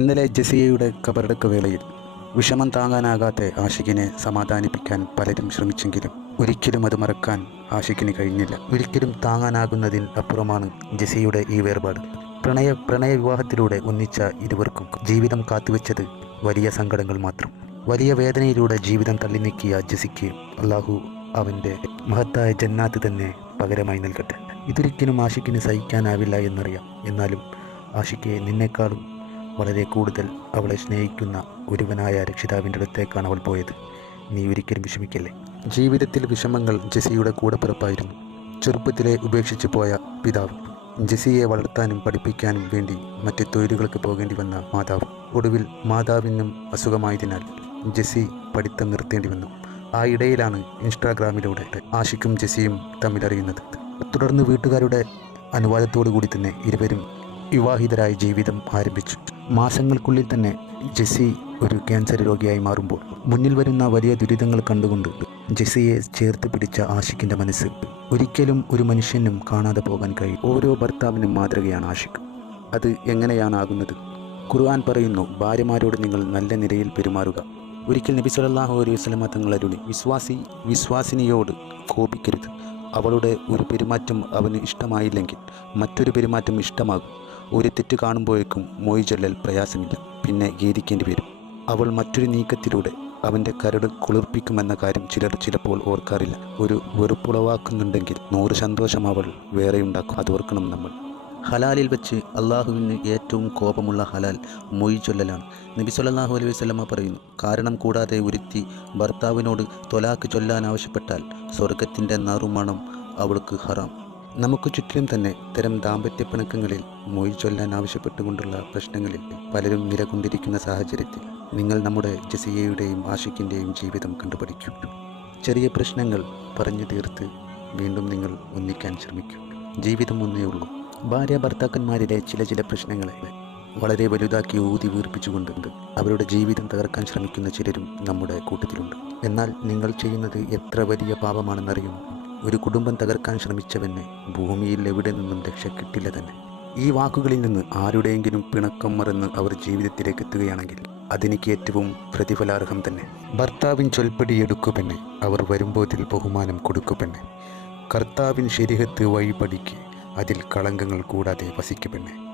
ഇന്നലെ ജസിയയുടെ കബറടക്ക വേളയിൽ വിഷമം താങ്ങാനാകാത്ത ആഷിഖിനെ സമാധാനിപ്പിക്കാൻ പലരും ശ്രമിച്ചെങ്കിലും ഒരിക്കലും അത് മറക്കാൻ ആഷിഖിന് കഴിഞ്ഞില്ല. ഒരിക്കലും താങ്ങാനാകുന്നതിൽ അപ്പുറമാണ് ജസിയുടെ ഈ വേർപാട്. പ്രണയ പ്രണയ വിവാഹത്തിലൂടെ ഒന്നിച്ച ഇരുവർക്കും ജീവിതം കാത്തുവെച്ചത് വലിയ സങ്കടങ്ങൾ മാത്രം. വലിയ വേദനയിലൂടെ ജീവിതം തള്ളി നീക്കിയ ജസിക്ക് അള്ളാഹു അവന്റെ മഹത്തായ ജന്നാത്ത് തന്നെ പകരമായി നൽകട്ടെ. ഇതൊരിക്കലും ആഷിഖിന് സഹിക്കാനാവില്ല എന്നറിയാം. എന്നാലും ആഷിഖെ നിന്നേക്കാളും വളരെ കൂടുതൽ അവളെ സ്നേഹിക്കുന്ന ഒരുവനായ രക്ഷിതാവിന്റെ അടുത്തേക്കാണ് അവൾ പോയത്. നീ ഒരിക്കലും വിഷമിക്കല്ലേ? ജീവിതത്തിൽ വിഷമങ്ങൾ ജെസിയുടെ കൂടപ്പിറപ്പായിരുന്നു ചെറുപ്പത്തിലെ ഉപേക്ഷിച്ചു പോയ പിതാവ് ജെസിയെ വളർത്താനും പഠിപ്പിക്കാനും വേണ്ടി മറ്റ് തൊഴിലുകൾക്ക് പോകേണ്ടി വന്ന മാതാവ്. ഒടുവിൽ മാതാവിനും അസുഖമായതിനാൽ ജെസി പഠിത്തം നിർത്തേണ്ടി വന്നു. ആ ഇടയിലാണ് ഇൻസ്റ്റാഗ്രാമിലൂടെ ആഷിക്കും ജെസിയും തമ്മിലറിയുന്നത് തുടർന്ന് വീട്ടുകാരുടെ അനുവാദത്തോടു കൂടി തന്നെ ഇരുവരും വിവാഹിതരായ ജീവിതം ആരംഭിച്ചു. മാസങ്ങൾക്കുള്ളിൽ തന്നെ ജെസ്സി ഒരു ക്യാൻസർ രോഗിയായി മാറുമ്പോൾ മുന്നിൽ വരുന്ന വലിയ ദുരിതങ്ങൾ കണ്ടുകൊണ്ട് ജെസ്സിയെ ചേർത്ത് പിടിച്ച ആഷിഖിന്റെ മനസ്സ് ഒരിക്കലും ഒരു മനുഷ്യനും കാണാതെ പോകാൻ കഴിയും ഓരോ ഭർത്താവിനും മാതൃകയാണ് ആഷിഖ് അത് എങ്ങനെയാണാകുന്നത്? ഖുർആൻ പറയുന്നു ഭാര്യമാരോട് നിങ്ങൾ നല്ല നിലയിൽ പെരുമാറുക. ഒരിക്കൽ നബി സല്ലല്ലാഹു അലൈഹി വസല്ലമ തങ്ങൾ അരുളി വിശ്വാസി വിശ്വാസിനിയോട് കോപിക്കരുത്. അവളുടെ ഒരു പെരുമാറ്റം അവന് ഇഷ്ടമായില്ലെങ്കിൽ മറ്റൊരു പെരുമാറ്റം ഇഷ്ടമാകും. ഒരു തെറ്റ് കാണുമ്പോഴേക്കും മൊയ് ചൊല്ലൽ പ്രയാസമില്ല. പിന്നെ ഖേദിക്കേണ്ടി വരും. അവൾ മറ്റൊരു നീക്കത്തിലൂടെ അവന്റെ കരട് കുളിർപ്പിക്കുമെന്ന കാര്യം ചിലർ ചിലപ്പോൾ ഓർക്കാറില്ല. ഒരു വെറുപ്പുളവാക്കുന്നുണ്ടെങ്കിൽ നൂറ് സന്തോഷം അവൾ വേറെയുണ്ടാക്കും. അത് ഓർക്കണം നമ്മൾ. ഹലാലിൽ വെച്ച് അള്ളാഹുവിന് ഏറ്റവും കോപമുള്ള ഹലാൽ മൊയ് ചൊല്ലലാണ്. നബി സല്ലല്ലാഹു അലൈഹി വസ്ലമ പറയുന്നു കാരണം കൂടാതെ ഒരുത്തി ഭർത്താവിനോട് തൊലാക്ക് ചൊല്ലാൻ ആവശ്യപ്പെട്ടാൽ സ്വർഗത്തിന്റെ നറുമണം അവൾക്ക് ഹറാം. നമുക്ക് ചുറ്റിലും തന്നെ ഇത്തരം ദാമ്പത്യ പിണക്കങ്ങളിൽ മൊഴി ചൊല്ലാൻ ആവശ്യപ്പെട്ടുകൊണ്ടുള്ള പ്രശ്നങ്ങളിൽ പലരും നിലകൊണ്ടിരിക്കുന്ന സാഹചര്യത്തിൽ നിങ്ങൾ നമ്മുടെ ജസിയയുടെയും ആഷിക്കിന്റെയും ജീവിതം കണ്ടുപഠിക്കും. ചെറിയ പ്രശ്നങ്ങൾ പറഞ്ഞു തീർത്ത് വീണ്ടും നിങ്ങൾ ഒന്നിക്കാൻ ശ്രമിക്കും. ജീവിതം ഒന്നേ ഉള്ളൂ. ഭാര്യ ഭർത്താക്കന്മാരിലെ ചില ചില പ്രശ്നങ്ങളെ വളരെ വലുതാക്കി ഊതി വീർപ്പിച്ചുകൊണ്ടുണ്ട്. അവരുടെ ജീവിതം തകർക്കാൻ ശ്രമിക്കുന്ന ചിലരും നമ്മുടെ കൂട്ടത്തിലുണ്ട്. എന്നാൽ നിങ്ങൾ ചെയ്യുന്നത് എത്ര വലിയ പാപമാണെന്നറിയുമോ? ഒരു കുടുംബം തകർക്കാൻ ശ്രമിച്ചവന് ഭൂമിയിൽ എവിടെ നിന്നും രക്ഷ കിട്ടില്ല തന്നെ. ഈ വാക്കുകളിൽ നിന്ന് ആരുടെയെങ്കിലും പിണക്കം മറന്ന് അവർ ജീവിതത്തിലേക്ക് എത്തുകയാണെങ്കിൽ അതെനിക്ക് ഏറ്റവും പ്രതിഫലാർഹം തന്നെ. ഭർത്താവിൻ ചൊൽപ്പടി എടുക്കുപെന്നെ അവർ വരുമ്പോതിൽ ബഹുമാനം കൊടുക്കുപെന്നെ കർത്താവിൻ ശരീരത്ത് വഴിപടിക്ക് അതിൽ കളങ്കങ്ങൾ കൂടാതെ വസിക്കുപെന്നെ